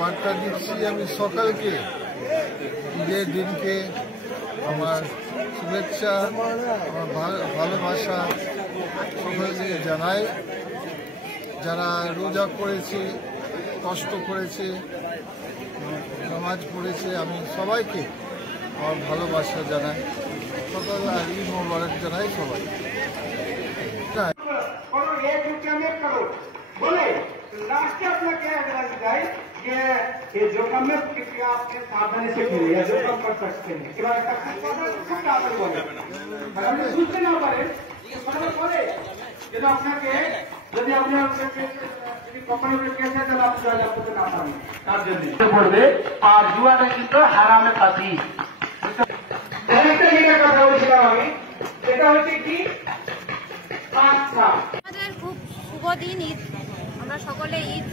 বার্তা দিচ্ছি আমি সকালকে, ঈদের দিনকে আমার শুভেচ্ছা, আমার ভালোবাসা সকলকে জানাই। যারা রোজা করেছে, কষ্ট করেছে, নামাজ পড়েছে, আমি সবাইকে আমার ভালোবাসা জানাই। সকাল আর ঈদ মোবারক জানাই সবাই। लास्ट अपना क्या एडवाइस जाए कि ये जो काम में आपने सावधानी से खेले या जो काम कर सकते हैं कि भाई খুব তাড়াতাড়ি বলে আপনি বুঝতে না পারেন বলে যেটা আপনাকে যদি আপনার যদি কোম্পানির কেস আছে তাহলে আপনি জয়লাভ করতে না পারেন তার জন্য পড়বে। আর জুয়াটা কিন্তু হারামে ফাঁসি। একটা জায়গায় কথা বলছিলাম আমি, এটা হচ্ছে কি আচ্ছা আমাদের খুব শুভ দিন ঈদ। আমরা সকলে ঈদ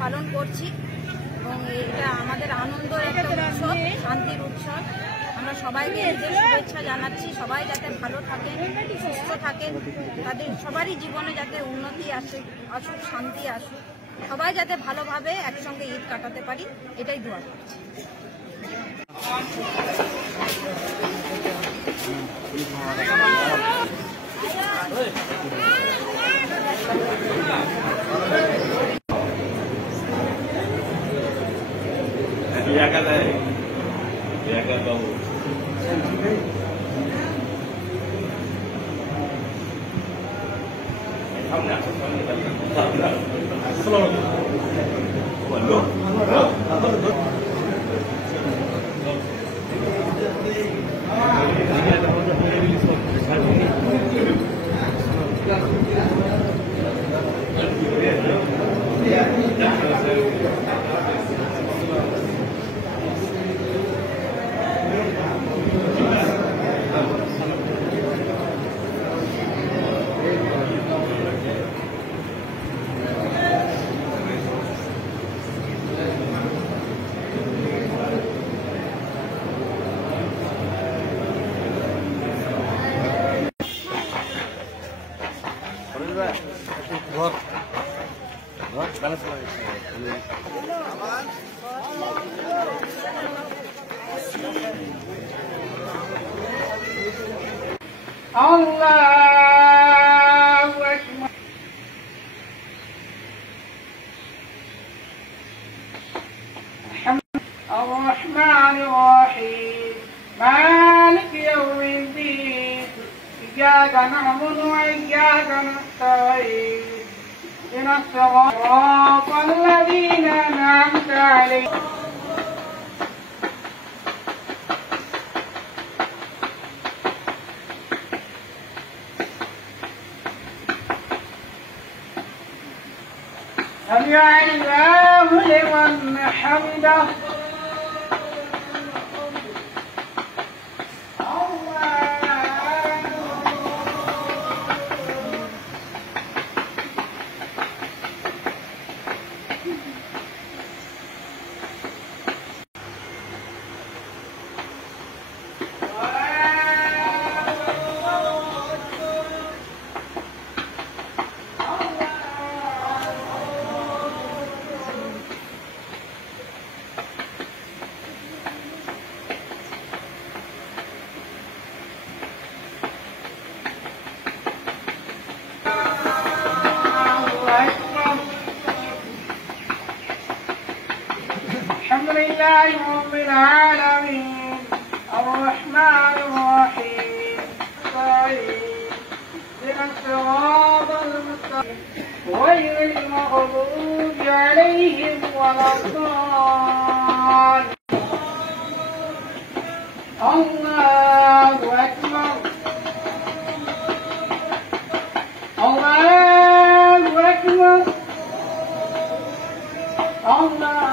পালন করছি এবং এটা আমাদের আনন্দের একটা উৎসব, শান্তির উৎসব। আমরা সবাইকে ঈদের শুভেচ্ছা জানাচ্ছি। সবাই যাতে ভালো থাকেন, সুস্থ থাকেন, তাদের সবারই জীবনে যাতে উন্নতি আসুক, শান্তি আসুক, সবাই যাতে ভালোভাবে একসঙ্গে ঈদ কাটাতে পারি, এটাই দোয়া করছি। Allahu Akbar. الرحمن الرحيم مالك يوم الدين إياك نعبد وإياك نستعين اهدنا الصراط الذين أنعمت عليهم سمع الله لمن حمده الحمد لله رب العالمين الرحمن الرحيم اهدنا الصراط المستقيم غير المغضوب عليهم ولا الضالين. الله أكبر الله أكبر الله